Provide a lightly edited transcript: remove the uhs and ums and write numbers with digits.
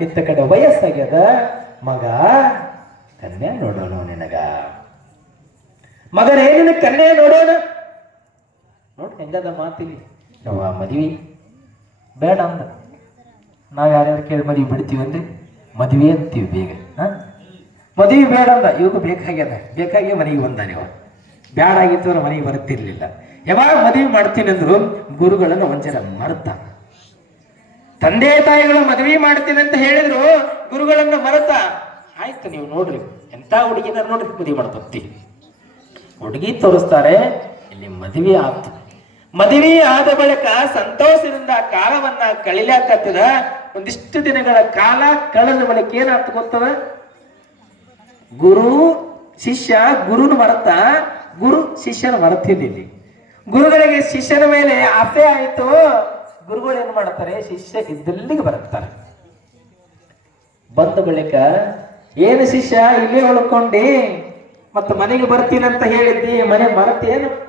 ಇತ್ತ ಕಡೆ ವಯಸ್ಸಾಗ್ಯದ ಮಗ ಕನ್ಯಾ ನೋಡೋಣ ನಿನಗ ಮಗನೇ ನಿನ್ನ ಕನ್ಯಾ ನೋಡೋಣ ನೋಡ್ ಹೆಂಗದ ಮಾತಿಲಿ ಮದ್ವಿ ಬೇಡ ಅಂದ ನಾವ್ ಯಾರ್ಯಾರು ಕೇಳಿ ಮದ್ವಿ ಬಿಡ್ತೀವಿ ಅಂದ್ರೆ ಮದ್ವಿ ಅಂತೀವಿ ಬೇಗ ಮದ್ವಿ ಬೇಡ ಅಂದ ಇವಾಗ ಬೇಕಾಗಿ ಮನೆಗೆ ಬಂದ ನೀವು ಬ್ಯಾಡ ಆಗಿತ್ತು ಅವ್ರ ಮನೆಗೆ ಬರುತ್ತಿರ್ಲಿಲ್ಲ ಯಾವಾಗ ಮದುವೆ ಮಾಡ್ತೀನಿ ಅಂದ್ರು ಗುರುಗಳನ್ನು ಒಂಚರ ಮರೆತ ತಂದೆ ತಾಯಿಗಳು ಮದುವೆ ಮಾಡ್ತೀನಿ ಅಂತ ಹೇಳಿದ್ರು ಗುರುಗಳನ್ನ ಮರೆತ ಆಯ್ತು ನೀವು ನೋಡ್ರಿ ಎಂತ ಹುಡುಗಿನ ನೋಡ್ರಿ ಮದುವೆ ಮಾಡ್ತೋಗ್ತಿ ಹುಡುಗಿ ತೋರಿಸ್ತಾರೆ ಇಲ್ಲಿ ಮದುವೆ ಆಗ್ತದೆ ಮದುವೆ ಆದ ಬಳಿಕ ಸಂತೋಷದಿಂದ ಕಾಲವನ್ನ ಕಳಿಲಾಕತ್ತದ ಒಂದಿಷ್ಟು ದಿನಗಳ ಕಾಲ ಕಳೆದ ಬಳಿಕ ಏನಾಗ್ತ ಗೊತ್ತದ ಗುರು ಶಿಷ್ಯ ಗುರುನ ಮರೆತ ಗುರು ಶಿಷ್ಯನ ಮರೆತಿರ್ಲಿಲ್ಲ ಗುರುಗಳಿಗೆ ಶಿಷ್ಯನ ಮೇಲೆ ಆಸೆ ಆಯಿತು ಗುರುಗಳು ಏನ್ ಮಾಡ್ತಾರೆ ಶಿಷ್ಯ ಇದ್ದಲ್ಲಿಗೆ ಬರುತ್ತಾರೆ ಬಂದ ಬಳಿಕ ಏನು ಶಿಷ್ಯ ಇಲ್ಲೇ ಉಳ್ಕೊಂಡಿ ಮತ್ತ ಮನೆಗೆ ಬರ್ತೀನಂತ ಹೇಳಿದ್ದಿ ಮನೆ ಮರತೇನು